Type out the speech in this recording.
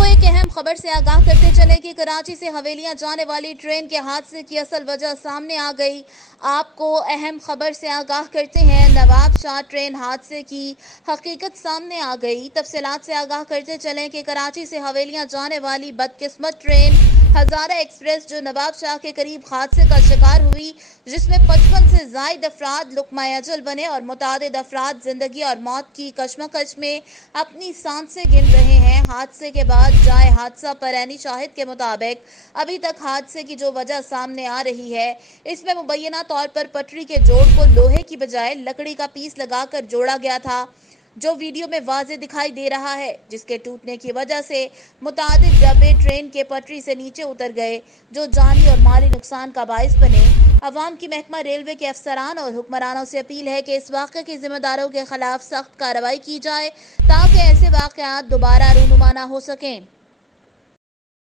आपको एक अहम खबर से आगाह करते चले कि कराची से हवेलियां जाने वाली ट्रेन के हादसे की असल वजह सामने आ गई। आपको अहम खबर से आगाह करते हैं, नवाब शाह ट्रेन हादसे की हकीकत सामने आ गई। तफसीलात से आगाह करते चलें कि कराची से हवेलियां जाने वाली बदकिस्मत ट्रेन हजारा एक्सप्रेस जो नवाब शाह के करीब हादसे का शिकार हुई, जिसमें 55 से जायद अफराद लुक़माए अजल बने और मुतादिद अफराद जिंदगी और मौत की कशमकश में अपनी सांसें गिन रहे हैं। हादसे के बाद जाए हादसा पर ऐनी शाहिद के मुताबिक अभी तक हादसे की जो वजह सामने आ रही है, इसमें मुबैना तौर पर पटरी के जोड़ को लोहे की बजाय लकड़ी का पीस लगाकर जोड़ा गया था, जो वीडियो में वाज़े दिखाई दे रहा है, जिसके टूटने की वजह से मुतादिद डब्बे ट्रेन के पटरी से नीचे उतर गए, जो जानी और माली नुकसान का बाइस बने। अवाम की महकमा रेलवे के अफसरान और हुक्मरानों से अपील है कि इस वाक़े के जिम्मेदारों के खिलाफ सख्त कार्रवाई की जाए ताकि ऐसे वाक़यात दोबारा रूनुमा न हो सकें।